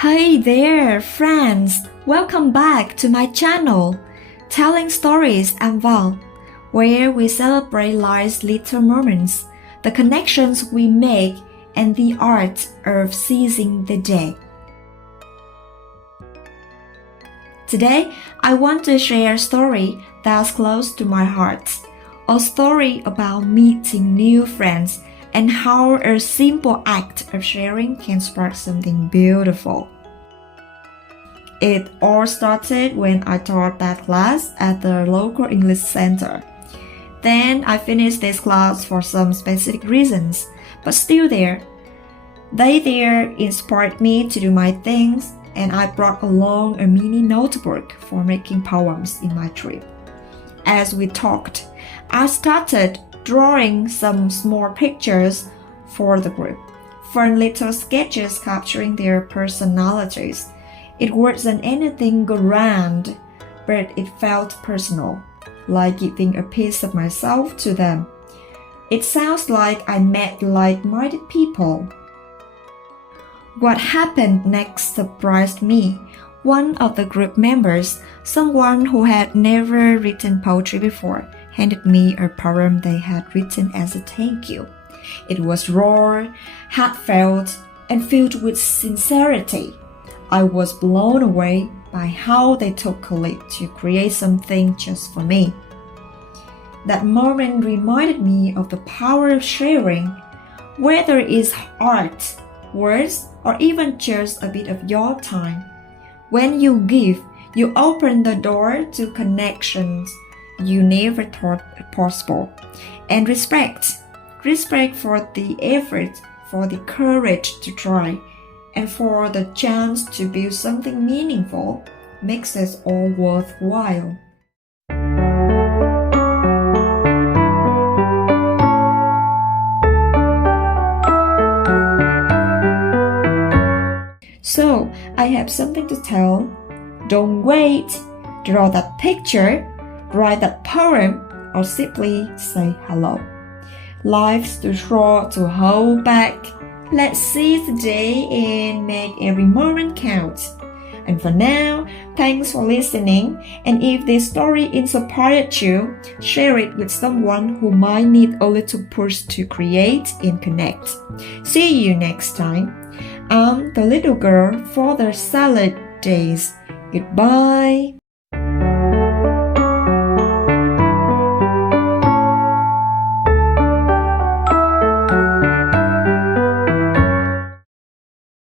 Hey there, friends! Welcome back to my channel, Telling Stories and Val, where we celebrate life's little moments, the connections we make, and the art of seizing the day. Today, I want to share a story that's close to my heart, a story about meeting new friends and how a simple act of sharing can spark something beautiful. It all started when I taught that class at the local English center. Then I finished this class for some specific reasons, but still They inspired me to do my things, and I brought along a mini notebook for making poems in my trip. As we talked, I started drawing some small pictures for the group, fun little sketches capturing their personalities. It wasn't anything grand, but it felt personal, like giving a piece of myself to them. It sounds like I met like-minded people. What happened next surprised me. One of the group members, someone who had never written poetry before, handed me a poem they had written as a thank you. It was raw, heartfelt, and filled with sincerity. I was blown away by how they took a leap to create something just for me. That moment reminded me of the power of sharing, whether it's art, words, or even just a bit of your time. When you give, you open the door to connections you never thought possible. And respect for the effort, for the courage to try, and for the chance to build something meaningful, makes us all worthwhile. So, I have something to tell. Don't wait. Draw that picture, write that poem, or simply say hello. Life's too short to hold back. Let's seize the day and make every moment count. And for now, thanks for listening. And if this story inspired you, share it with someone who might need a little push to create and connect. See you next time. I'm the little girl for the salad days. Goodbye.